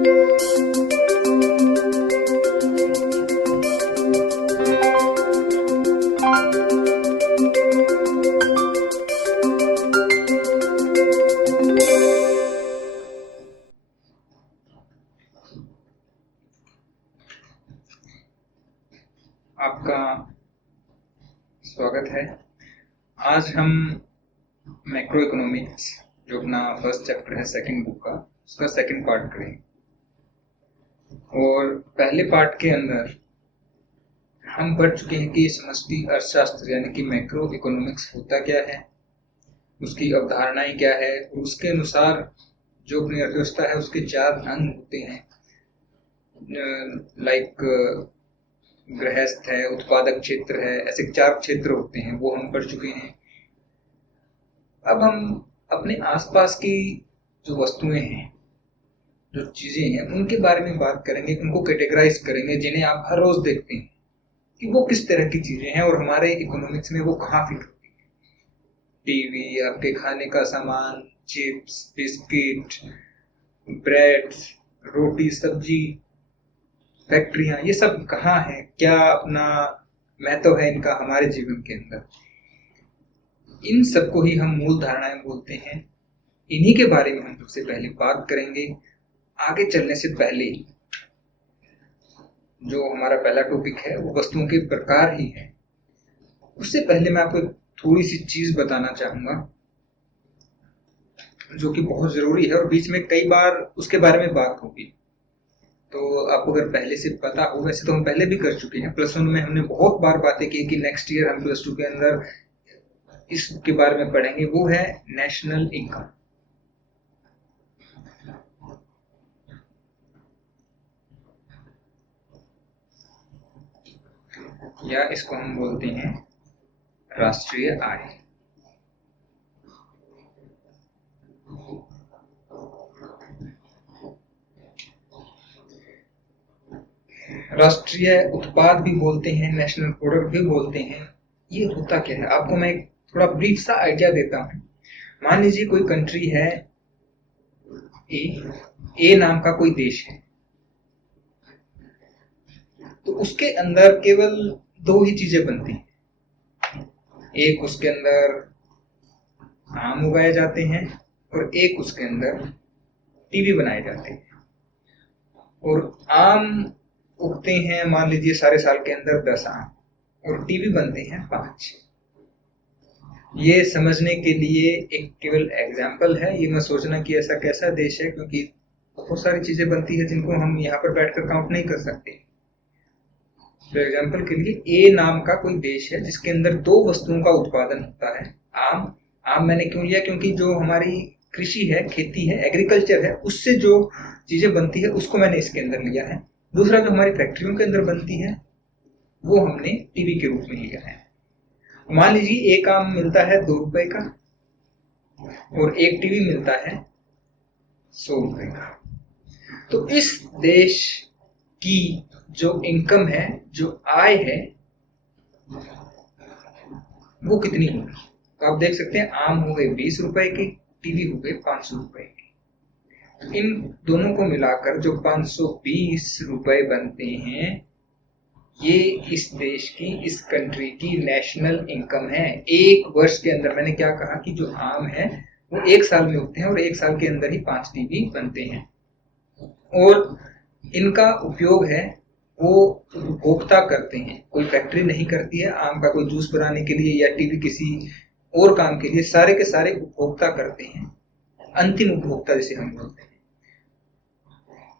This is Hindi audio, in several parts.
आपका स्वागत है। आज हम मैक्रो इकोनॉमिक्स जो अपना फर्स्ट चैप्टर है सेकंड बुक का, उसका सेकंड पार्ट करेंगे। और पहले पार्ट के अंदर हम पढ़ चुके हैं कि समष्टि अर्थशास्त्र यानी कि मैक्रो इकोनॉमिक्स होता क्या है, उसकी अवधारणाएं क्या है और उसके अनुसार जो अपनी अर्थव्यवस्था है उसके 4 अंग होते हैं, लाइक गृहस्थ है, उत्पादक क्षेत्र है, ऐसे 4 क्षेत्र होते हैं, वो हम पढ़ चुके हैं। अब हम अपने आसपास की जो वस्तुएं हैं, जो चीजें हैं, उनके बारे में बात करेंगे, उनको कैटेगराइज करेंगे, जिन्हें आप हर रोज देखते हैं कि वो किस तरह की चीजें हैं और हमारे इकोनॉमिक्स में वो कहाँ फिट होती है। टीवी, आपके खाने का सामान, चिप्स, बिस्किट, ब्रेड, रोटी, सब्जी, फैक्ट्रियां, ये सब कहाँ है, क्या अपना महत्व है इनका हमारे जीवन के अंदर, इन सबको ही हम मूल धारणाएं बोलते हैं। इन्हीं के बारे में हम सबसे पहले बात करेंगे। आगे चलने से पहले जो हमारा पहला टॉपिक है वो वस्तुओं के प्रकार ही है। उससे पहले मैं आपको थोड़ी सी चीज बताना चाहूंगा जो कि बहुत जरूरी है और बीच में कई बार उसके बारे में बात होगी। तो आपको अगर पहले से पता हो, वैसे तो हम पहले भी कर चुके हैं, +1 में हमने बहुत बार बातें की कि नेक्स्ट ईयर हम +2 के अंदर इसके बारे में पढ़ेंगे, वो है नेशनल इनकम। या इसको हम बोलते हैं राष्ट्रीय आय। राष्ट्रीय उत्पाद भी बोलते हैं, नेशनल प्रोडक्ट भी बोलते हैं। ये होता क्या है, आपको मैं थोड़ा ब्रीफ सा आइडिया देता हूँ। मान लीजिए कोई कंट्री है, ए नाम का कोई देश है, तो उसके अंदर केवल 2 ही चीजें बनती हैं। एक उसके अंदर आम उगाए जाते हैं और एक उसके अंदर टीवी बनाए जाते हैं। और आम उगते हैं मान लीजिए सारे साल के अंदर 10 आम और टीवी बनते हैं 5। ये समझने के लिए एक केवल एग्जाम्पल है, ये मत सोचना कि ऐसा कैसा देश है, क्योंकि बहुत सारी चीजें बनती है जिनको हम यहाँ पर बैठकर काउंट नहीं कर सकते। तो एग्जाम्पल के लिए ए नाम का कोई देश है जिसके अंदर 2 वस्तुओं का उत्पादन होता है। आम मैंने क्यों लिया, क्योंकि जो हमारी कृषि है, खेती है, एग्रीकल्चर है, उससे जो चीजें बनती है उसको मैंने इसके अंदर लिया है। दूसरा जो हमारी फैक्ट्रियों के अंदर बनती है वो हमने टीवी के रूप में लिया है। मान लीजिए एक आम मिलता है 2 रुपए का और एक टीवी मिलता है 100 रुपए का। तो इस देश की जो इनकम है, जो आय है, वो कितनी होगी। तो आप देख सकते हैं आम हो गए 20 रुपए के, टीवी हो गए 500 रुपए के। तो इन दोनों को मिलाकर जो 520 रुपए बनते हैं, ये इस देश की, इस कंट्री की नेशनल इनकम है। एक वर्ष के अंदर, मैंने क्या कहा कि जो आम है वो 1 साल में उगते हैं और 1 साल के अंदर ही 5 टीवी बनते हैं। और इनका उपयोग है वो उपभोक्ता करते हैं, कोई फैक्ट्री नहीं करती है। आम का कोई जूस बनाने के लिए या टीवी किसी और काम के लिए, सारे के सारे उपभोक्ता करते हैं, अंतिम उपभोक्ता जिसे हम बोलते हैं।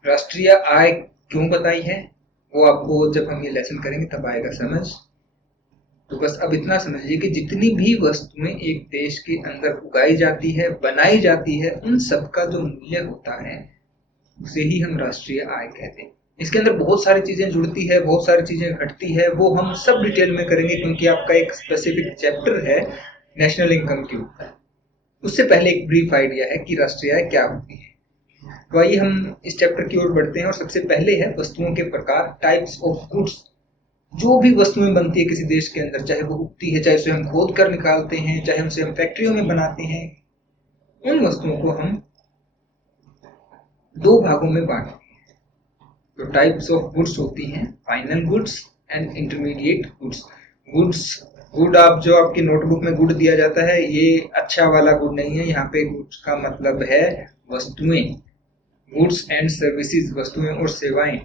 राष्ट्रीय आय क्यों बताई है वो आपको जब हम ये लेसन करेंगे तब आएगा समझ। तो बस अब इतना समझिए कि जितनी भी वस्तुएं एक देश के अंदर उगाई जाती है, बनाई जाती है, उन सब का जो मूल्य होता है उसे ही हम राष्ट्रीय आय कहते हैं। इसके अंदर बहुत सारी चीजें जुड़ती है, बहुत सारी चीजें घटती है, वो हम सब डिटेल में करेंगे क्योंकि आपका एक स्पेसिफिक चैप्टर है नेशनल इनकम के ऊपर। उससे पहले एक ब्रीफ आइडिया है कि राष्ट्रीय आय क्या होती है। तो आइए हम इस चैप्टर की ओर बढ़ते हैं और सबसे पहले है वस्तुओं के प्रकार, टाइप्स ऑफ गुड्स। जो भी वस्तुएं बनती है किसी देश के अंदर, चाहे वो उगती है, चाहे उसे हम खोद कर निकालते हैं, चाहे उसे हम फैक्ट्रियों में बनाते हैं, उन वस्तुओं को हम 2 भागों में बांटते हैं। तो टाइप्स ऑफ गुड्स होती हैं final goods and intermediate goods. Good आप जो आपकी नोटबुक में गुड दिया जाता है, ये अच्छा वाला गुड नहीं है। यहाँ पे गुड्स का मतलब है वस्तुएं, गुड्स एंड सर्विसेज, वस्तुएं और सेवाएं।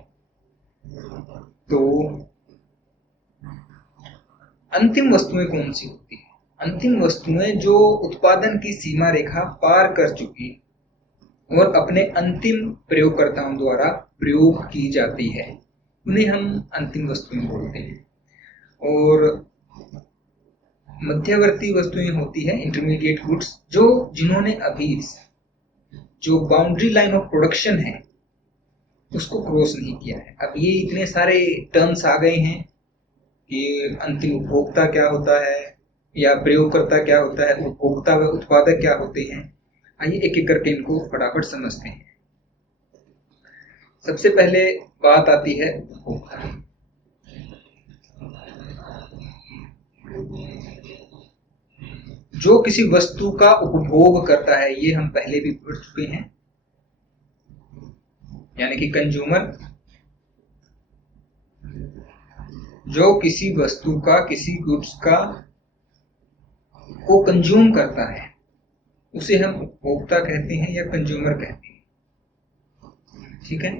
तो अंतिम वस्तुएं कौन सी होती है? अंतिम वस्तुएं जो उत्पादन की सीमा रेखा पार कर चुकी और अपने अंतिम प्रयोगकर्ताओं द्वारा प्रयोग की जाती है, उन्हें हम अंतिम वस्तुएं बोलते हैं। और मध्यवर्ती वस्तुएं होती है इंटरमीडिएट गुड्स, जो जिन्होंने अभी जो बाउंड्री लाइन ऑफ प्रोडक्शन है उसको क्रॉस नहीं किया है। अब ये इतने सारे टर्म्स आ गए हैं कि अंतिम उपभोक्ता क्या होता है या प्रयोगकर्ता क्या होता है, उपभोक्ता व उत्पादक क्या होते हैं। आइए एक एक करके इनको फटाफट समझते हैं। सबसे पहले बात आती है उपभोक्ता। जो किसी वस्तु का उपभोग करता है, ये हम पहले भी पढ़ चुके हैं, यानी कि कंज्यूमर। जो किसी वस्तु का, किसी गुड्स का को कंज्यूम करता है उसे हम उपभोक्ता कहते हैं या कंज्यूमर कहते हैं। ठीक है।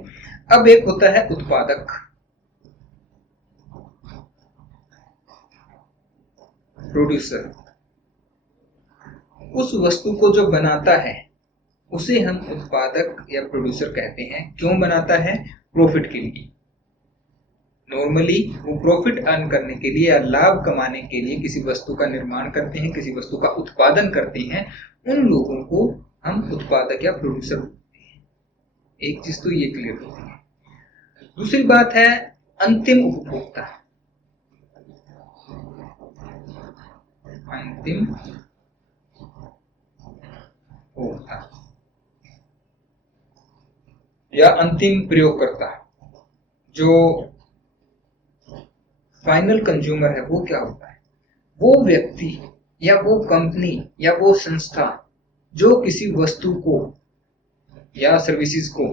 अब एक होता है उत्पादक, प्रोड्यूसर। उस वस्तु को जो बनाता है उसे हम उत्पादक या प्रोड्यूसर कहते हैं। क्यों बनाता है? प्रॉफिट के लिए। नॉर्मली वो प्रॉफिट अर्न करने के लिए या लाभ कमाने के लिए किसी वस्तु का निर्माण करते हैं, किसी वस्तु का उत्पादन करते हैं। उन लोगों को हम उत्पादक या प्रोड्यूसर बोलते हैं। एक चीज तो ये क्लियर होती है। दूसरी बात है अंतिम उपभोक्ता। अंतिम उपभोक्ता या अंतिम प्रयोगकर्ता, जो फाइनल कंज्यूमर है, वो क्या होता है? वो व्यक्ति या वो कंपनी या वो संस्था जो किसी वस्तु को या सर्विसेज को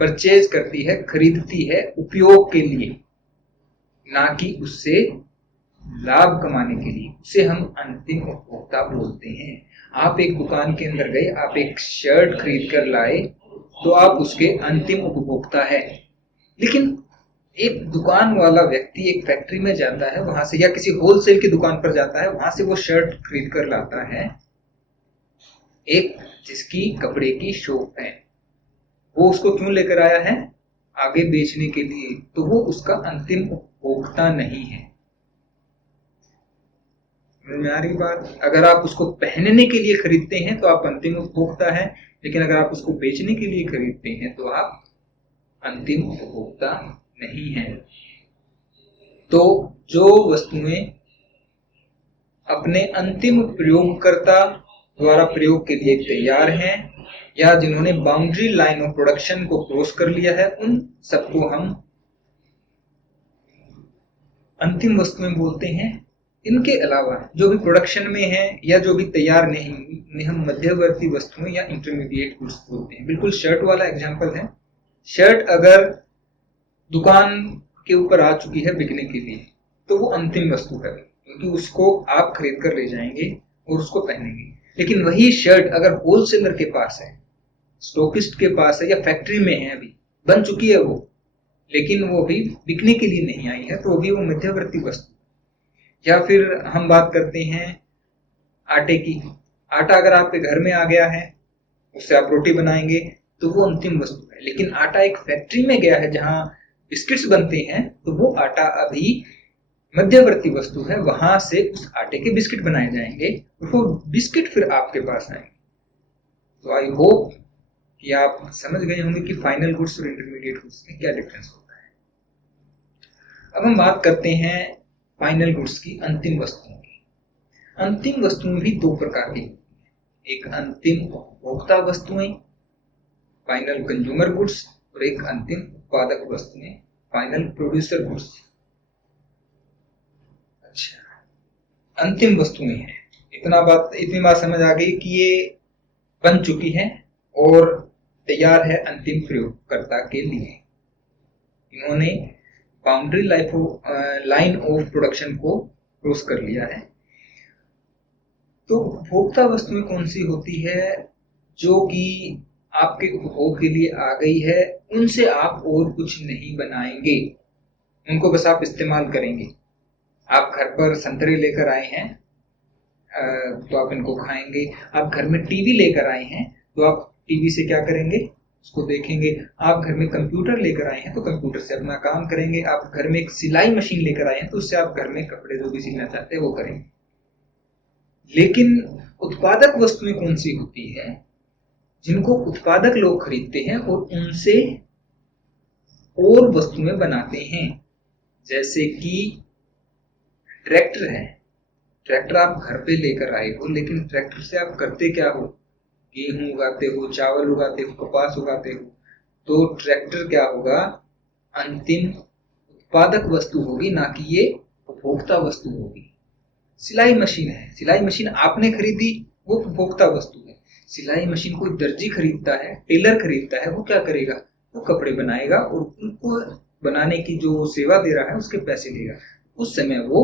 परचेज करती है, खरीदती है उपयोग के लिए, ना कि उससे लाभ कमाने के लिए, उसे हम अंतिम उपभोक्ता बोलते हैं। आप एक दुकान के अंदर गए, आप एक शर्ट खरीद कर लाए, तो आप उसके अंतिम उपभोक्ता है। लेकिन एक दुकान वाला व्यक्ति एक फैक्ट्री में जाता है, वहां से, या किसी होलसेल की दुकान पर जाता है, वहां से वो शर्ट खरीद कर लाता है, एक जिसकी कपड़े की शॉप है, वो उसको क्यों लेकर आया है? आगे बेचने के लिए। तो वो उसका अंतिम उपभोक्ता नहीं है। मेरी बात, अगर आप उसको पहनने के लिए खरीदते हैं तो आप अंतिम उपभोक्ता है, लेकिन अगर आप उसको बेचने के लिए खरीदते हैं तो आप अंतिम उपभोक्ता नहीं है। तो जो वस्तुएं अपने अंतिम प्रयोगकर्ता द्वारा प्रयोग के लिए तैयार हैं या जिन्होंने बाउंड्री लाइन ऑफ प्रोडक्शन को क्रॉस कर लिया है, उन सबको हम अंतिम वस्तुएं बोलते हैं। इनके अलावा जो भी प्रोडक्शन में है या जो भी तैयार नहीं हुई, उन्हें हम मध्यवर्ती वस्तुएं या इंटरमीडिएट गुड्स बोलते हैं। बिल्कुल शर्ट वाला एग्जांपल है। शर्ट अगर दुकान के ऊपर आ चुकी है बिकने के लिए, तो वो अंतिम वस्तु है, क्योंकि उसको आप खरीद कर ले जाएंगे और उसको पहनेंगे। लेकिन वही शर्ट अगर होलसेलर के पास है, स्टॉकिस्ट के पास है, या फैक्ट्री में है, अभी बन चुकी है वो, लेकिन वो अभी बिकने के लिए नहीं आई है, तो अभी वो मध्यवर्ती वस्तु। या फिर हम बात करते हैं आटे की। आटा अगर आपके घर में आ गया है, उससे आप रोटी बनाएंगे, तो वो अंतिम वस्तु है। लेकिन आटा एक फैक्ट्री में गया है जहां बिस्किट्स बनते हैं, तो वो आटा अभी मध्यवर्ती वस्तु है, वहां से उस आटे के बिस्किट बनाए जाएंगे और वो बिस्किट फिर आपके पास आएंगे। तो आई होप कि आप समझ गए होंगे कि फाइनल गुड्स और इंटरमीडिएट गुड्स में क्या डिफरेंस होता है। अब हम बात करते हैं फाइनल गुड्स की, अंतिम वस्तुओं की। अंतिम वस्तुएं भी दो प्रकार की, एक अंतिम उपभोक्ता वस्तुएं, फाइनल कंज्यूमर गुड्स, और एक अंतिम उत्पादक वस्तुएं, फाइनल प्रोड्यूसर गुड्स। अच्छा, अंतिम वस्तुएं हैं। इतनी बात समझ आ गई कि ये बन चुकी है और तैयार है अंतिम प्रयोगकर्ता के लिए। इन्होंने बाउंड्री लाइन ऑफ प्रोडक्शन को क्रॉस कर लिया है। तो उपभोक्ता वस्तुएं कौन सी होती है जो कि आपके उपभोग के लिए आ गई है, उनसे आप और कुछ नहीं बनाएंगे, उनको बस आप इस्तेमाल करेंगे। आप घर पर संतरे लेकर आए हैं तो आप इनको खाएंगे। आप घर में टीवी लेकर आए हैं तो आप टीवी से क्या करेंगे, उसको देखेंगे। आप घर में कंप्यूटर लेकर आए हैं तो कंप्यूटर से अपना काम करेंगे। आप घर में एक सिलाई मशीन लेकर आए हैं तो उससे आप घर में कपड़े जो भी सिलना चाहते हैं वो करेंगे। लेकिन उत्पादक वस्तुएं कौन सी होती है जिनको उत्पादक लोग खरीदते हैं और उनसे और वस्तुएं बनाते हैं। जैसे कि ट्रैक्टर है। ट्रैक्टर आप घर पे लेकर आए हो, लेकिन ट्रैक्टर से आप करते क्या हो, गेहूं उगाते हो, चावल उगाते हो, कपास उगाते हो। तो ट्रैक्टर क्या होगा, अंतिम उत्पादक वस्तु होगी, ना कि ये उपभोक्ता वस्तु होगी। सिलाई मशीन है, सिलाई मशीन आपने खरीदी, वो उपभोक्ता वस्तु है। सिलाई मशीन कोई दर्जी खरीदता है, टेलर खरीदता है, वो क्या करेगा, वो कपड़े बनाएगा और उनको बनाने की जो सेवा दे रहा है उसके पैसे लेगा। उस समय वो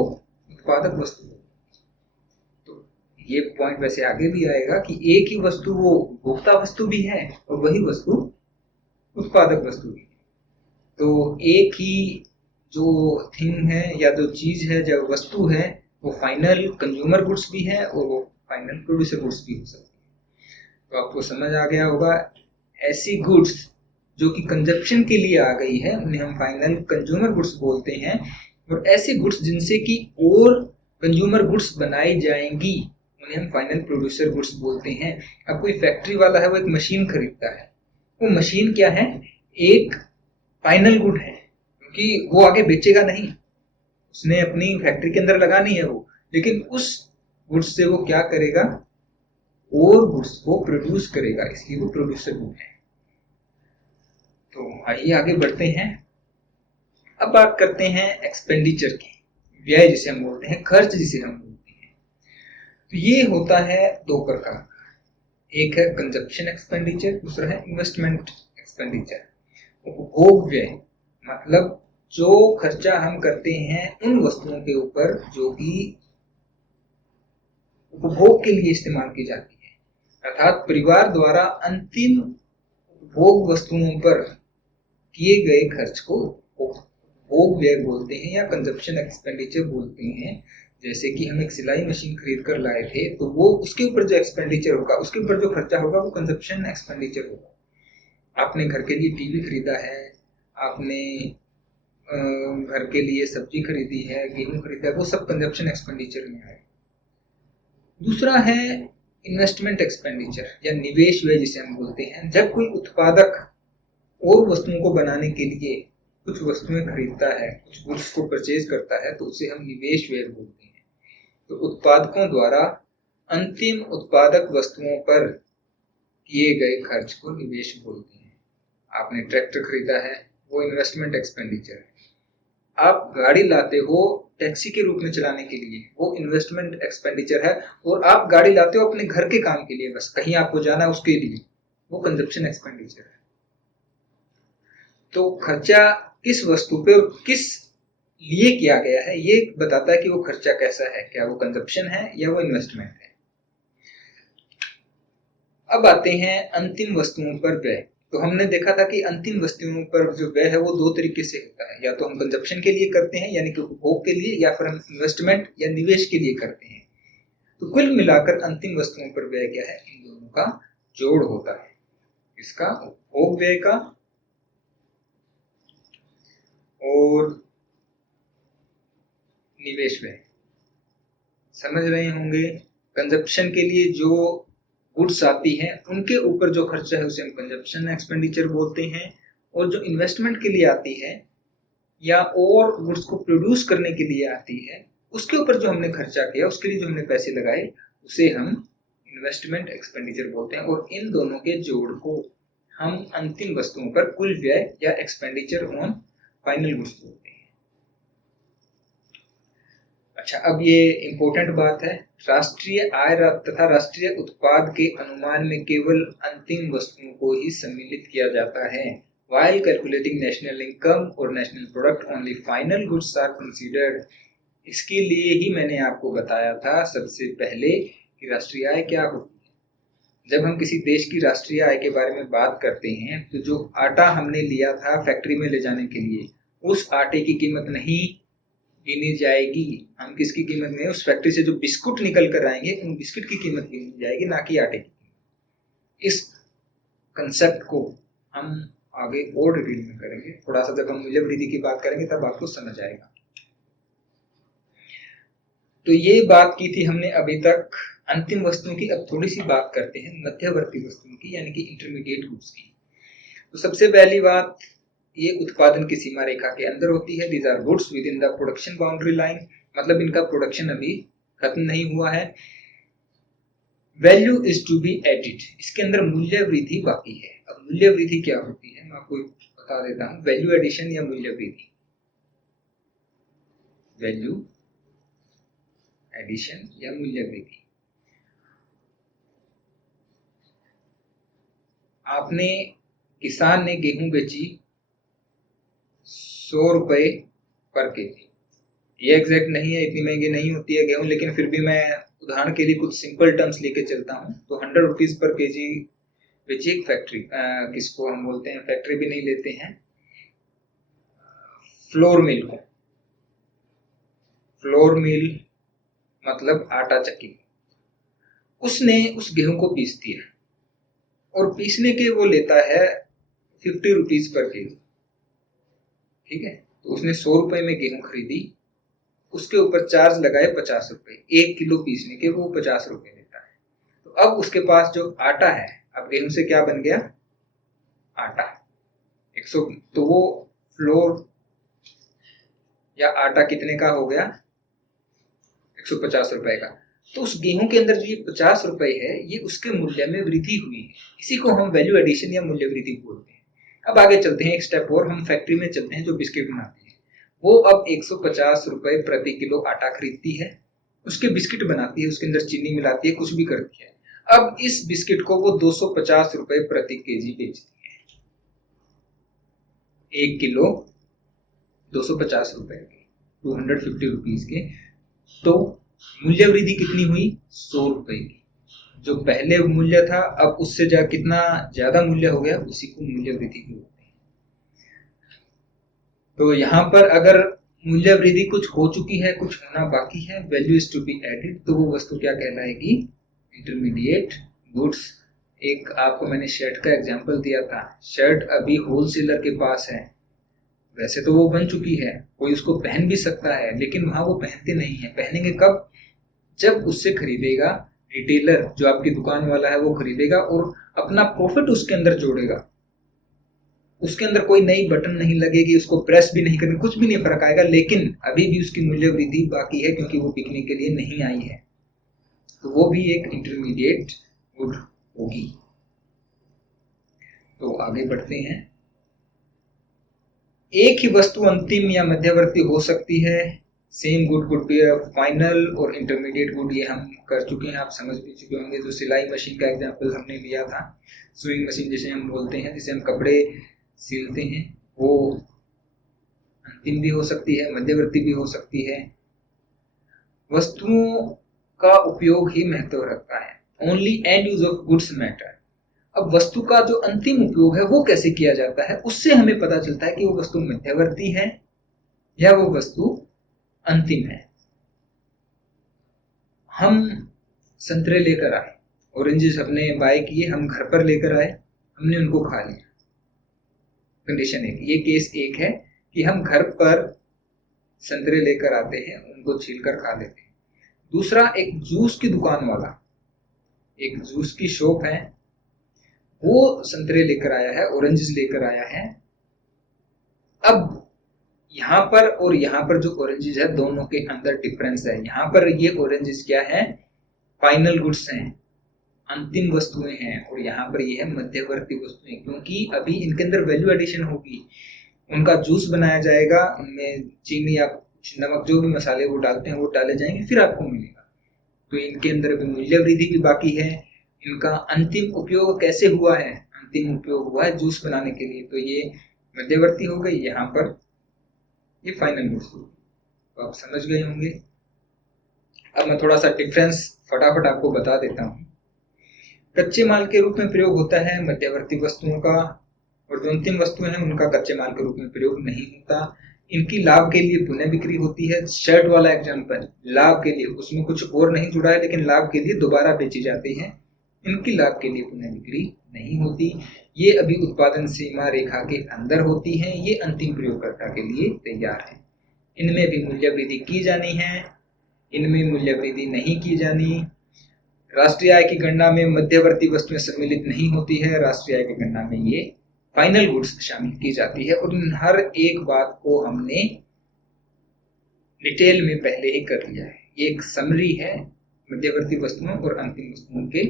उत्पादक वस्तु है। तो ये पॉइंट वैसे आगे भी आएगा कि एक ही वस्तु वो उपभोक्ता वस्तु भी है और वही वस्तु उत्पादक वस्तु भी है। तो एक ही जो थिंग है या जो चीज है, जो वस्तु है, वो फाइनल कंज्यूमर गुड्स भी है और वो फाइनल प्रोड्यूसर गुड्स भी हो सकती है। तो आपको समझ आ गया होगा, ऐसी गुड्स जो कि कंजप्शन के लिए आ गई है उन्हें हम फाइनल कंज्यूमर गुड्स बोलते हैं, और ऐसी गुड्स जिनसे कि और कंज्यूमर गुड्स बनाई जाएंगी उन्हें हम फाइनल प्रोड्यूसर गुड्स बोलते हैं। अब कोई फैक्ट्री वाला है, वो एक मशीन खरीदता है, वो मशीन क्या है, एक फाइनल गुड है, क्योंकि वो आगे बेचेगा नहीं, उसने अपनी फैक्ट्री के अंदर लगानी है वो, लेकिन उस गुड्स से वो क्या करेगा, और गुड्स को प्रोड्यूस करेगा, इसलिए वो प्रोड्यूसर गुड है। तो आइए आगे बढ़ते हैं। अब बात करते हैं एक्सपेंडिचर की, व्यय जिसे हम बोलते हैं, खर्च जिसे हम बोलते हैं। तो ये होता है दो प्रकार का, एक है कंजप्शन एक्सपेंडिचर, दूसरा है इन्वेस्टमेंट एक्सपेंडिचर। उपभोग व्यय मतलब जो खर्चा हम करते हैं उन वस्तुओं के ऊपर जो कि उपभोग के लिए इस्तेमाल की जाती है, अर्थात परिवार द्वारा अंतिम उपभोग वस्तुओं पर किए गए खर्च को उपभोग व्यय बोलते हैं या कंजप्शन एक्सपेंडिचर बोलते हैं। जैसे कि हम एक सिलाई मशीन खरीद कर लाए थे, तो वो उसके ऊपर जो एक्सपेंडिचर होगा, उसके ऊपर जो खर्चा होगा, वो कंजप्शन एक्सपेंडिचर होगा। आपने घर के लिए टीवी खरीदा है, आपने घर के लिए सब्जी खरीदी है, गेहूं खरीदा है, वो सब कंजप्शन एक्सपेंडिचर में आए। दूसरा है इन्वेस्टमेंट एक्सपेंडिचर या निवेश व्यय जिसे हम बोलते हैं। जब कोई उत्पादक और वस्तुओं को बनाने के लिए कुछ वस्तुएं खरीदता है, कुछ गुड्स को परचेज करता है, तो उसे हम निवेश व्यय बोलते हैं। तो उत्पादकों द्वारा अंतिम उत्पादक वस्तुओं पर किए गए खर्च को निवेश बोलते हैं। आपने ट्रैक्टर खरीदा है, वो इन्वेस्टमेंट एक्सपेंडिचर है। आप गाड़ी लाते हो टैक्सी के रूप में चलाने के लिए, वो इन्वेस्टमेंट एक्सपेंडिचर है। और आप गाड़ी लाते हो अपने घर के काम के लिए, बस कहीं आपको जाना है उसके लिए, वो कंजप्शन एक्सपेंडिचर है। तो खर्चा किस वस्तु पे और किस लिए किया गया है ये बताता है कि वो खर्चा कैसा है, क्या वो कंजप्शन है या वो इन्वेस्टमेंट है। अब आते हैं अंतिम वस्तुओं पर व्यय। तो हमने देखा था कि अंतिम वस्तुओं पर जो व्यय है वो दो तरीके से होता है, या तो हम कंजप्शन के लिए करते हैं यानी कि उपभोग के लिए, या फिर हम इन्वेस्टमेंट या निवेश के लिए करते हैं। तो कुल मिलाकर अंतिम वस्तुओं पर व्यय क्या है, इन दोनों का जोड़ होता है, इसका उपभोग व्यय का और निवेश व्यय। समझ रहे होंगे, कंजप्शन के लिए जो गुड्स आती हैं उनके ऊपर जो खर्चा है उसे हम कंजप्शन एक्सपेंडिचर बोलते हैं, और जो इन्वेस्टमेंट के लिए आती है या और गुड्स को प्रोड्यूस करने के लिए आती है, उसके ऊपर जो हमने खर्चा किया, उसके लिए जो हमने पैसे लगाए, उसे हम इन्वेस्टमेंट एक्सपेंडिचर बोलते हैं। और इन दोनों के जोड़ को हम अंतिम वस्तुओं पर कुल व्यय या एक्सपेंडिचर ऑन फाइनल गुड्स बोलते हैं। अच्छा, अब ये इंपॉर्टेंट बात है, राष्ट्रीय आय तथा राष्ट्रीय उत्पाद के अनुमान में केवल अंतिम वस्तुओं को ही सम्मिलित किया जाता है While calculating national income और national product, only final goods are considered. इसके लिए ही मैंने आपको बताया था सबसे पहले कि राष्ट्रीय आय क्या होती है। जब हम किसी देश की राष्ट्रीय आय के बारे में बात करते हैं तो जो आटा हमने लिया था फैक्ट्री में ले जाने के लिए, उस आटे की कीमत नहीं गिनी जाएगी। हम किसकी कीमत में, उस फैक्ट्री से जो बिस्कुट निकल कर आएंगे उन बिस्कुट की कीमत गिनी जाएगी, ना कि आटे की। इस कंसेप्ट को हम आगे और डिटेल में करेंगे, थोड़ा सा जब हम मूल्य वृद्धि की बात करेंगे तब आपको समझ आएगा। तो ये बात की थी हमने अभी तक अंतिम वस्तुओं की। अब थोड़ी सी बात करते हैं मध्यवर्ती वस्तुओं की, यानी कि इंटरमीडिएट गुड्स की। तो सबसे पहली बात, ये उत्पादन की सीमा रेखा के अंदर होती है। These are goods within the production boundary line, मतलब इनका प्रोडक्शन अभी खत्म नहीं हुआ है। Value is to be added, इसके अंदर मूल्य वृद्धि बाकी है। अब मूल्य वृद्धि क्या होती है मैं आपको बता देता हूं। वैल्यू एडिशन या मूल्य वृद्धि, वैल्यू एडिशन या मूल्य वृद्धि। आपने, किसान ने गेहूं बेची 100 रुपए पर केजी। ये एग्जैक्ट नहीं है, इतनी महंगी नहीं होती है गेहूं, लेकिन फिर भी मैं उदाहरण के लिए कुछ सिंपल टर्म्स लेके चलता हूं। तो 100 रुपीज पर केजी बेची एक फैक्ट्री, किसको हम बोलते हैं, फैक्ट्री भी नहीं लेते हैं, फ्लोर मिल को। फ्लोर मिल मतलब आटा चक्की। उसने उस गेहूं को पीस दिया और पीसने के वो लेता है 50 रुपीज पर केजी, ठीक है। तो उसने 100 रुपए में गेहूं खरीदी, उसके ऊपर चार्ज लगाए 50 रुपए, 1 किलो पीसने के वो 50 रुपए लेता है। तो अब उसके पास जो आटा है, अब गेहूं से क्या बन गया, आटा 100, तो वो फ्लोर या आटा कितने का हो गया, 150 रुपए का। तो उस गेहूं के अंदर जो ये 50 रुपए है, ये उसके मूल्य में वृद्धि हुई है। इसी को हम वैल्यू एडिशन या मूल्य वृद्धि बोलते हैं। अब आगे चलते हैं एक स्टेप और, हम फैक्ट्री में चलते हैं जो बिस्किट बनाती है। वो अब 150 रुपए प्रति किलो आटा खरीदती है, उसके बिस्किट बनाती है, उसके अंदर चीनी मिलाती है, कुछ भी करती है। अब इस बिस्किट को वो 250 रुपए प्रति केजी बेचती है। 1 किलो 250 रुपए के, 250 रुपीज के। तो मूल्य वृद्धि कितनी हुई, 100 रुपए की। जो पहले मूल्य था अब उससे कितना ज्यादा मूल्य हो गया, उसी को मूल्य वृद्धि बोलते हैं। तो यहाँ पर अगर मूल्य वृद्धि कुछ हो चुकी है, कुछ होना बाकी है, value is to be added, तो वो वस्तु क्या कहलाएगी, इंटरमीडिएट गुड्स। एक आपको मैंने शर्ट का एग्जांपल दिया था, शर्ट अभी होलसेलर के पास है, वैसे तो वो बन चुकी है, कोई उसको पहन भी सकता है, लेकिन वहां वो पहनते नहीं है। पहनेंगे कब, जब उससे खरीदेगा रिटेलर, जो आपकी दुकान वाला है, वो खरीदेगा और अपना प्रॉफिट उसके अंदर जोड़ेगा। उसके अंदर कोई नई बटन नहीं लगेगी, उसको प्रेस भी नहीं करनी, कुछ भी नहीं फर्क आएगा, लेकिन अभी भी उसकी मूल्य वृद्धि बाकी है क्योंकि वो बिकने के लिए नहीं आई है। तो वो भी एक इंटरमीडिएट गुड होगी। तो आगे बढ़ते हैं। एक ही वस्तु अंतिम या मध्यवर्ती हो सकती है। Same good could be final और इंटरमीडिएट गुड, ये हम कर चुके हैं, आप समझ भी चुके होंगे। जो सिलाई मशीन का एग्जांपल हमने लिया था, सुइंग मशीन जिसे हम बोलते हैं, जिसे हम कपड़े सिलते हैं, वो अंतिम भी हो सकती है, मध्यवर्ती भी हो सकती है। वस्तुओं का उपयोग ही महत्व रखता है। Only and use of goods matter. अब वस्तु का जो अंतिम उपयोग है वो कैसे किया जाता है, उससे हमें पता चलता है कि वो वस्तु मध्यवर्ती है या वो वस्तु अंतिम है। हम संतरे लेकर आए, ऑरेंजेस अपने बाय किए, हम घर पर लेकर आए, हमने उनको खा लिया। कंडीशन एक, ये केस एक है कि हम घर पर संतरे लेकर आते हैं, उनको छीलकर खा लेते हैं। दूसरा, एक जूस की दुकान वाला, एक जूस की शॉप है, वो संतरे लेकर आया है, ऑरेंजेस लेकर आया है। अब यहाँ पर और यहाँ पर जो ऑरेंजेस है, दोनों के अंदर डिफरेंस है। यहाँ पर ये ऑरेंजेस क्या है, फाइनल गुड्स हैं, अंतिम वस्तुएं हैं, और यहाँ पर ये है मध्यवर्ती वस्तुएं, क्योंकि अभी इनके अंदर वैल्यू एडिशन होगी। उनका जूस बनाया जाएगा, उनमें चीनी या नमक जो भी मसाले वो डालते हैं वो डाले जाएंगे, फिर आपको मिलेगा। तो इनके अंदर अभी मूल्य वृद्धि भी बाकी है। इनका अंतिम उपयोग कैसे हुआ है, अंतिम उपयोग हुआ है जूस बनाने के लिए, तो ये मध्यवर्ती हो गई, यहाँ पर ये फाइनल गुड्स हो गई। तो आप समझ गए होंगे। अब मैं थोड़ा सा डिफरेंस फटाफट आपको बता देता हूँ। कच्चे माल के रूप में प्रयोग होता है मध्यवर्ती वस्तुओं का, और जो अंतिम वस्तुएं हैं उनका कच्चे माल के रूप में प्रयोग नहीं होता। इनकी लाभ के लिए पुनः बिक्री होती है। शर्ट वाला एग्जांपल, लाभ के लिए, उसमें कुछ और नहीं जुड़ा है, लेकिन लाभ के लिए दोबारा बेची जाती है। इनकी लाभ के लिए पुनः बिक्री नहीं होती। ये अभी उत्पादन सीमा रेखा के अंदर होती हैं। ये अंतिम प्रयोगकर्ता के लिए तैयार है। इनमें भी मूल्य वृद्धि की जानी है, इनमें मूल्य वृद्धि नहीं की जानी। राष्ट्रीय आय की गणना में मध्यवर्ती वस्तुएं सम्मिलित नहीं होती है। राष्ट्रीय आय की गणना में ये फाइनल गुड्स शामिल की जाती है। और इन हर एक बात को हमने डिटेल में पहले ही कर लिया है। ये एक समरी है मध्यवर्ती वस्तुओं और अंतिम वस्तुओं के।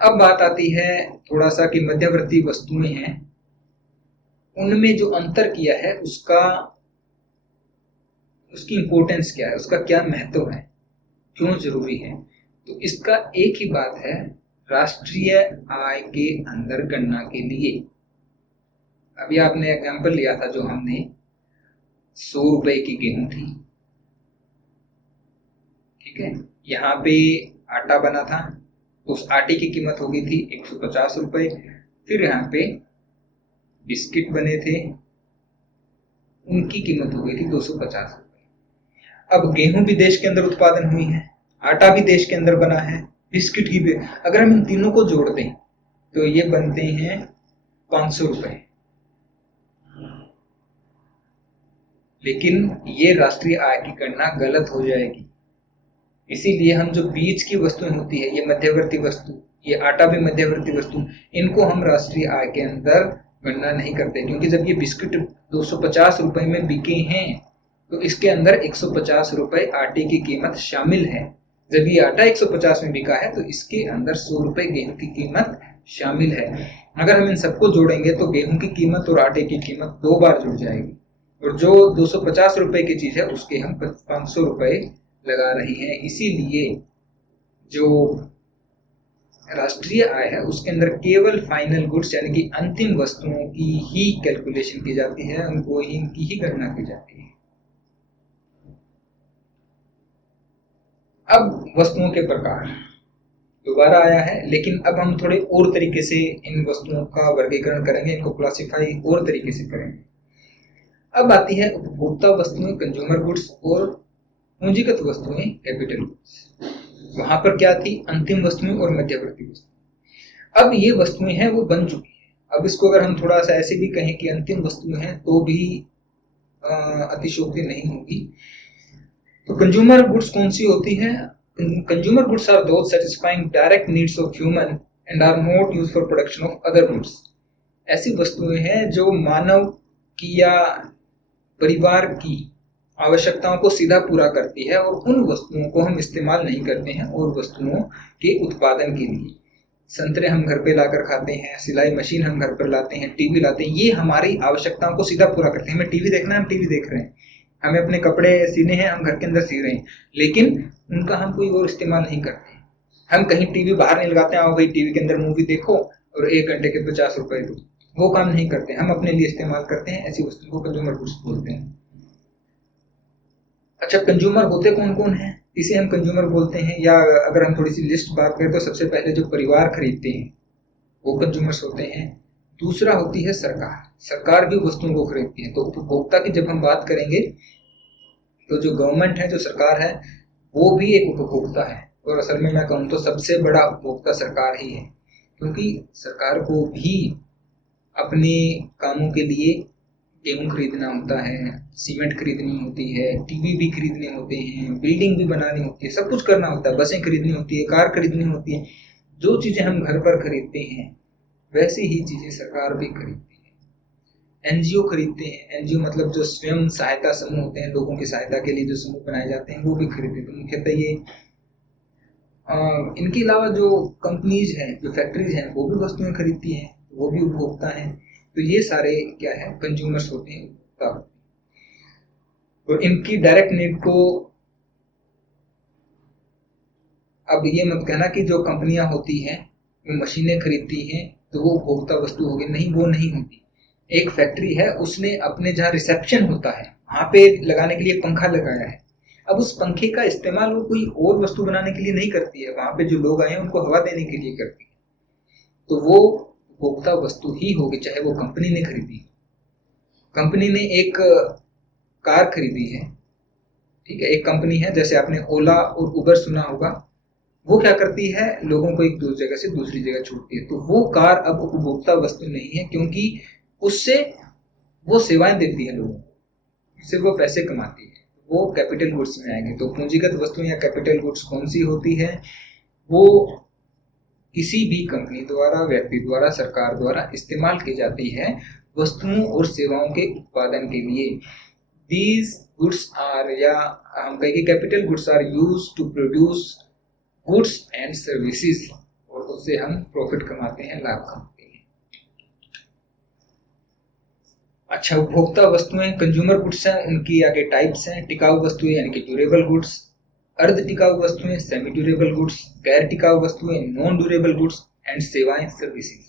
अब बात आती है थोड़ा सा कि मध्यवर्ती वस्तुएं हैं, उनमें जो अंतर किया है उसकी इंपॉर्टेंस क्या है, उसका क्या महत्व है, क्यों जरूरी है। तो इसका एक ही बात है, राष्ट्रीय आय के अंदर गणना के लिए। अभी आपने एग्जांपल लिया था जो हमने 100 रुपए की गेहूं थी, ठीक है, यहाँ पे आटा बना था, उस आटे की कीमत हो गई थी 150 रुपए। फिर यहाँ पे बिस्किट बने थे, उनकी कीमत हो गई थी 250 रुपए। अब गेहूं भी देश के अंदर उत्पादन हुई है, आटा भी देश के अंदर बना है, बिस्किट की भी। अगर हम इन तीनों को जोड़ दें तो ये बनते हैं 500 रुपए। लेकिन ये राष्ट्रीय आय की गणना गलत हो जाएगी। इसीलिए हम जो बीच की वस्तुएं होती है, ये मध्यवर्ती वस्तु, ये आटा भी मध्यवर्ती वस्तु, इनको हम राष्ट्रीय आय के अंदर गणना नहीं करते। क्योंकि जब ये बिस्किट 250 रुपए में बिके हैं तो इसके अंदर 150 रुपए आटे की कीमत शामिल है। जब ये आटा 150 में बिका है तो इसके अंदर 100 रुपए गेहूं की कीमत शामिल है। अगर हम इन सबको जोड़ेंगे तो गेहूं की कीमत और आटे की कीमत 2 बार जुड़ जाएगी, और जो 250 रुपए की चीज है उसके हम 500 रुपए लगा रहे हैं। इसीलिए जो राष्ट्रीय आय है उसके अंदर केवल फाइनल गुड्स यानी कि अंतिम वस्तुओं की ही कैलकुलेशन की जाती है, उनको इनकी ही गणना की जाती है। अब वस्तुओं के प्रकार दोबारा आया है, लेकिन अब हम थोड़े और तरीके से इन वस्तुओं का वर्गीकरण करेंगे, इनको क्लासिफाई और तरीके से करेंगे। अब आती है उपभोक्ता वस्तुएं, कंज्यूमर गुड्स, और पूंजीगत वस्तुएं, कैपिटल गुड्स। वहां पर क्या थी, अंतिम वस्तुएं और मध्यवर्ती वस्तुएं। अब ये वस्तुएं हैं वो बन चुकी है। अब इसको अगर हम थोड़ा सा ऐसे भी कहें कि अंतिम वस्तुएं हैं तो भी अतिशयोक्ति नहीं होगी। तो कंज्यूमर गुड्स कौन सी होती है? Consumer goods are those satisfying direct needs of human and are not used for production of other goods. ऐसी वस्तुएं हैं जो मानव की या परिवार की आवश्यकताओं को सीधा पूरा करती है, और उन वस्तुओं को हम इस्तेमाल नहीं करते हैं और वस्तुओं के उत्पादन के लिए। संतरे हम घर पे लाकर खाते हैं, सिलाई मशीन हम घर पर लाते हैं, टीवी लाते हैं, ये हमारी आवश्यकताओं को सीधा पूरा करते हैं। हमें टीवी देखना है, हम टीवी देख रहे हैं, हमें अपने कपड़े सीने हैं, हम घर के अंदर सी रहे हैं, लेकिन उनका हम कोई और इस्तेमाल नहीं करते। हम कहीं टीवी बाहर नहीं लगाते हैं, आओ भाई टीवी के अंदर मूवी देखो और 1 घंटे के 50 रुपए दो, वो काम नहीं करते, हम अपने लिए इस्तेमाल करते हैं। ऐसी वस्तु को कंज्यूमर गुड्स बोलते हैं। अच्छा, कंज्यूमर होते कौन कौन है, इसे हम कंज्यूमर बोलते हैं। या अगर हम थोड़ी सी लिस्ट बात करें तो सबसे पहले जो परिवार खरीदते हैं वो कंज्यूमर्स होते हैं। दूसरा होती है सरकार, सरकार भी वस्तुओं को खरीदती है। तो उपभोक्ता की जब हम बात करेंगे तो जो गवर्नमेंट है, जो सरकार है, वो भी एक उपभोक्ता है। और असल में मैं कहूँ तो सबसे बड़ा उपभोक्ता सरकार ही है, क्योंकि सरकार को भी अपने कामों के लिए गेहूं खरीदना होता है, सीमेंट खरीदनी होती है, टीवी भी खरीदने होते हैं, बिल्डिंग भी बनानी होती है, सब कुछ करना होता है, बसें खरीदनी होती है, कार खरीदनी होती है। जो चीजें हम घर पर खरीदते हैं वैसी ही चीजें सरकार भी खरीदती है। एनजीओ खरीदते हैं, एनजीओ मतलब जो स्वयं सहायता समूह होते हैं, लोगों की सहायता के लिए जो समूह बनाए जाते हैं, वो भी खरीदते हैं। मुख्यतः ये इनके अलावा जो कंपनीज हैं, जो फैक्ट्रीज हैं, वो भी वस्तुएं खरीदती हैं, वो भी उपभोक्ता हैं। तो ये सारे क्या है, कंज्यूमर्स होते हैं, उपभोक्ता। और इनकी डायरेक्ट नीड को, अब ये मत कहना कि जो कंपनियां होती हैं वो मशीनें खरीदती हैं तो वो उपभोक्ता वस्तु होगी? नहीं, वो नहीं होती। एक फैक्ट्री है, उसने अपने जहाँ रिसेप्शन होता है वहां पे लगाने के लिए पंखा लगाया है। अब उस पंखे का इस्तेमाल वो कोई और वस्तु बनाने के लिए नहीं करती है, वहां पे जो लोग आए हैं उनको हवा देने के लिए करती है। तो वो उपभोक्ता वस्तु ही होगी, चाहे वो कंपनी ने खरीदी। कंपनी ने एक कार खरीदी है, ठीक है, एक कंपनी है, जैसे आपने ओला और उबर सुना होगा। वो क्या करती है, लोगों को एक दूसरी जगह से दूसरी जगह छोड़ती है। तो वो कार अब उपभोक्ता वस्तु नहीं है, क्योंकि उससे वो सेवाएं देती है लोगों को, उससे वो पैसे कमाती है। वो कैपिटल गुड्स में आएंगे। तो पूंजीगत वस्तु या कैपिटल गुड्स कौन सी होती है? वो किसी भी कंपनी द्वारा, व्यक्ति द्वारा, सरकार द्वारा इस्तेमाल की जाती है वस्तुओं और सेवाओं के उत्पादन के लिए। दीज गुड्स आर, या हम कहेंगे capital goods are use to produce goods and services, और उससे हम प्रॉफिट कमाते हैं, लाभ कमाते हैं। अच्छा, उपभोक्ता वस्तुएं कंज्यूमर गुड्स हैं, उनकी आगे टाइप्स हैं। टिकाऊ वस्तुएं यानी कि ड्यूरेबल गुड्स, अर्ध टिकाऊ वस्तुएं सेमी ड्यूरेबल गुड्स, गैर टिकाऊ वस्तुएं नॉन ड्यूरेबल गुड्स, एंड सेवाएं सर्विसेज।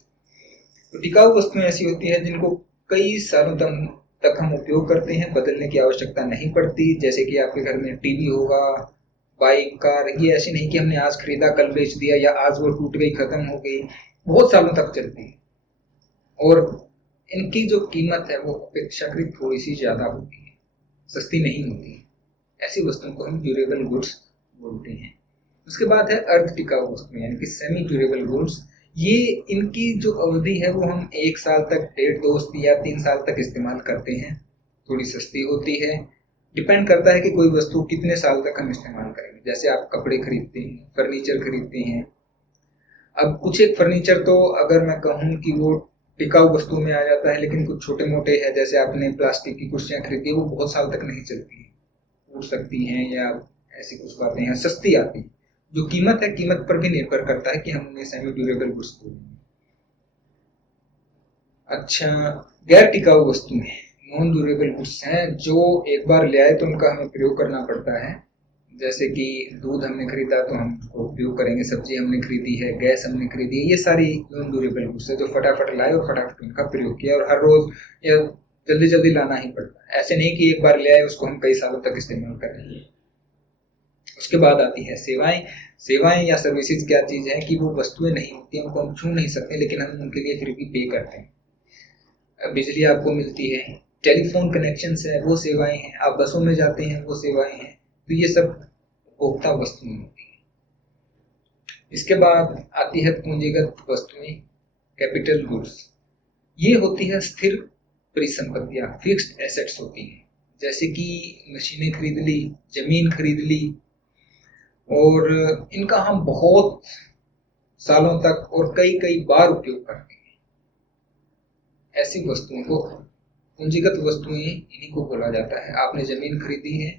तो टिकाऊ वस्तुएं ऐसी होती हैं जिनको कई सालों तक हम उपयोग करते हैं, बदलने की आवश्यकता नहीं पड़ती। जैसे कि आपके घर में टीवी होगा, बाइक, कार, ये ऐसी नहीं कि हमने आज खरीदा कल बेच दिया, या आज वो टूट गई खत्म हो गई, बहुत सालों तक चलती है। और इनकी जो कीमत है वो अपेक्षाकृत थोड़ी सी ज्यादा होती है, सस्ती नहीं होती। ऐसी वस्तुओं को हम ड्यूरेबल गुड्स बोलते हैं। उसके बाद है अर्ध टिकाऊ वस्तुएं यानी कि सेमी ड्यूरेबल गुड्स। ये इनकी जो अवधि है वो हम 1 साल तक, 1.5 या 3 साल तक इस्तेमाल करते हैं। थोड़ी सस्ती होती है, डिपेंड करता है कि कोई वस्तु कितने साल तक हम इस्तेमाल करेंगे। जैसे आप कपड़े खरीदते हैं, फर्नीचर खरीदते हैं। अब कुछ एक फर्नीचर तो अगर मैं कहूँ कि वो टिकाऊ वस्तु में आ जाता है, लेकिन कुछ छोटे मोटे है, जैसे आपने प्लास्टिक की कुर्सियां खरीदी, वो बहुत साल तक नहीं चलती, टूट सकती हैं, या ऐसी कुछ बातें हैं, सस्ती आती है। जो कीमत है, कीमत पर भी निर्भर करता है कि हम उन्हें सेमी ड्यूरेबल गुड्स बोलेंगे। अच्छा, गैर टिकाऊ वस्तुएं नॉन ड्यूरेबल गुड्स हैं, जो एक बार ले आए तो उनका हमें प्रयोग करना पड़ता है। जैसे कि दूध हमने खरीदा तो हम उसको उपयोग करेंगे, सब्जी हमने खरीदी है, गैस हमने खरीदी है, ये सारी नॉन ड्यूरेबल गुड्स है जो फटाफट लाए और फटाफट उनका प्रयोग किया, और हर रोज या जल्दी जल्दी लाना ही पड़ता है। ऐसे नहीं कि एक बार ले आए उसको हम कई सालों तक इस्तेमाल करें। उसके बाद आती है सेवाएं। सेवाएं या सर्विसेज क्या चीज है कि वो वस्तुएं नहीं होती, उनको हम छू नहीं सकते, लेकिन हम उनके लिए फिर भी पे करते हैं। बिजली आपको मिलती है, टेलीफोन कनेक्शन है, वो सेवाएं हैं। आप बसों में जाते हैं, वो सेवाएं हैं। तो ये सब उपभोक्ता वस्तुएं होती है। इसके बाद आती है पूंजीगत वस्तुएं, कैपिटल गुड्स। ये होती है स्थिर परिसंपत्तियां, फिक्स्ड एसेट्स होती हैं। जैसे कि मशीनें खरीद ली, जमीन खरीद ली, और इनका हम बहुत सालों तक और कई कई बार उपयोग करते हैं। ऐसी वस्तुओं को पूंजीगत वस्तुएं इन्हीं को बोला जाता है। आपने जमीन खरीदी है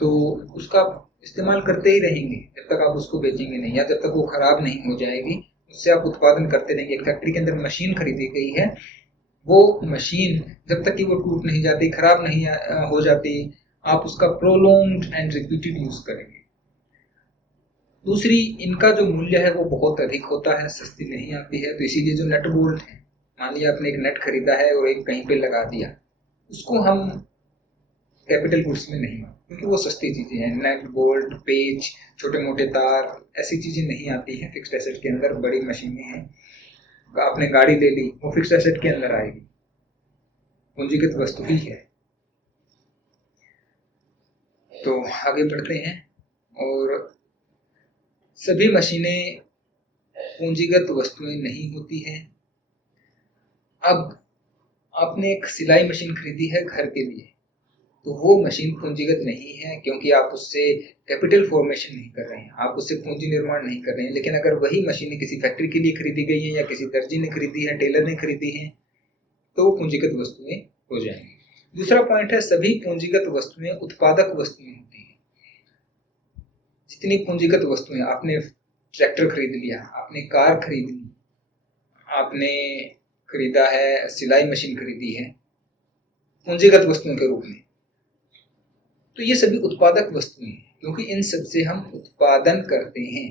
तो उसका इस्तेमाल करते ही रहेंगे जब तक आप उसको बेचेंगे नहीं, या जब तक वो खराब नहीं हो जाएगी, उससे आप उत्पादन करते रहेंगे। एक फैक्ट्री के अंदर मशीन खरीदी गई है, वो मशीन जब तक कि वो टूट नहीं जाती, खराब नहीं हो जाती, आप उसका प्रोलॉन्ग्ड एंड रिपीटेड यूज करेंगे। दूसरी, इनका जो मूल्य है वो बहुत अधिक होता है, सस्ती नहीं आती है। तो इसीलिए जो नट बोल्ट है, मान लिया आपने एक नेट खरीदा है और एक कहीं पे लगा दिया, उसको हम कैपिटल गुड्स में नहीं मानते, क्योंकि वो सस्ती चीजें हैं। नट बोल्ट, पेच, छोटे मोटे तार, ऐसी चीजें नहीं आती हैं फिक्स्ड एसेट के अंदर। बड़ी मशीनें हैं, आपने गाड़ी ले ली, वो फिक्स्ड एसेट के अंदर आएगी, पूंजीगत वस्तु ही है। तो आगे बढ़ते हैं, और सभी मशीनें पूंजीगत वस्तुएं नहीं होती हैं। अब आपने एक सिलाई मशीन खरीदी है घर के लिए, तो वो मशीन पूंजीगत नहीं है, क्योंकि आप उससे कैपिटल फॉर्मेशन नहीं कर रहे हैं, आप उससे पूंजी निर्माण नहीं कर रहे हैं। लेकिन अगर वही मशीनें किसी फैक्ट्री के लिए खरीदी गई है, या किसी दर्जी ने खरीदी है, टेलर ने खरीदी है, तो वो पूंजीगत वस्तुएं हो जाएंगी। दूसरा पॉइंट है, सभी पूंजीगत वस्तुएं उत्पादक वस्तुएं होती हैं। जितनी पूंजीगत वस्तुएं, आपने ट्रैक्टर खरीद लिया, आपने कार खरीद ली, आपने खरीदा है, सिलाई मशीन खरीदी है, पूंजीगत वस्तुओं के रूप में, तो ये सभी उत्पादक वस्तुएं हैं, क्योंकि इन सब से हम उत्पादन करते हैं।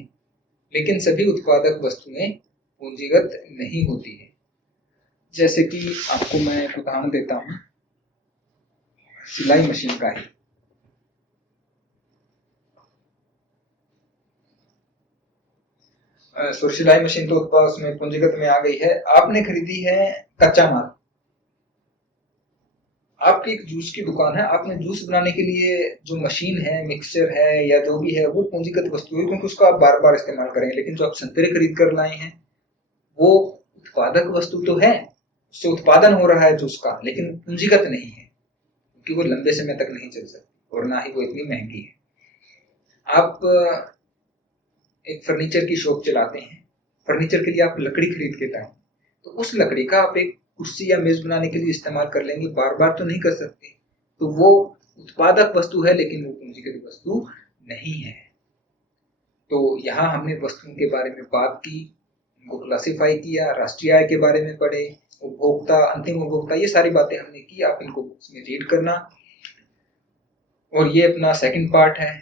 लेकिन सभी उत्पादक वस्तुएं पूंजीगत नहीं होती है। जैसे कि आपको मैं एक उदाहरण देता हूं, सिलाई मशीन का ही। सिलाई मशीन तो उत्पाद उसमें पूंजीगत में आ गई है। आपने खरीदी है कच्चा माल, आपकी एक जूस की दुकान है, आपने जूस बनाने के लिए जो मशीन है, मिक्सचर है या जो भी है, वो पूंजीगत वस्तु है क्योंकि उसको आप बार बार इस्तेमाल करेंगे। लेकिन जो आप संतरे खरीद कर लाए हैं वो उत्पादक वस्तु तो है, उससे उत्पादन हो रहा है जूस का, लेकिन पूंजीगत नहीं है क्योंकि वो लंबे समय तक नहीं चल सकती और ना ही वो इतनी महंगी है। आप एक फर्नीचर की शॉप चलाते हैं, फर्नीचर के लिए आप लकड़ी खरीद के लाए, तो उस लकड़ी का आप एक कुर्सी या मेज बनाने के लिए इस्तेमाल कर लेंगे, बार बार तो नहीं कर सकते। तो वो उत्पादक वस्तु है लेकिन वो पूंजीगत वस्तु नहीं है। तो यहाँ हमने वस्तुओं के बारे में बात की, उनको क्लासिफाई किया, राष्ट्रीय आय के बारे में पढ़े, उपभोक्ता, अंतिम उपभोक्ता, ये सारी बातें हमने की। आप इनको बुक्स में रीड करना। और ये अपना सेकंड पार्ट है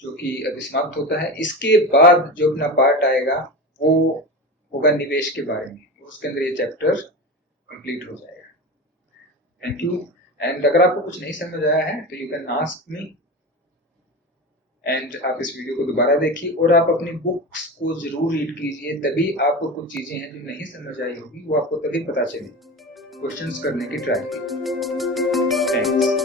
जो कि अभी समाप्त होता है। इसके बाद जो अपना पार्ट आएगा वो होगा निवेश के बारे में, उसके अंदर ये चैप्टर कंप्लीट हो जाएगा। Thank you. एंड अगर आपको कुछ नहीं समझ आया है तो you can ask me, and आप इस वीडियो को दोबारा देखिए और आप अपनी बुक्स को जरूर रीड कीजिए, तभी आपको कुछ चीजें हैं जो नहीं समझ आई होगी वो आपको तभी पता चले। क्वेश्चंस करने की ट्राई कीजिए। थैंक्स।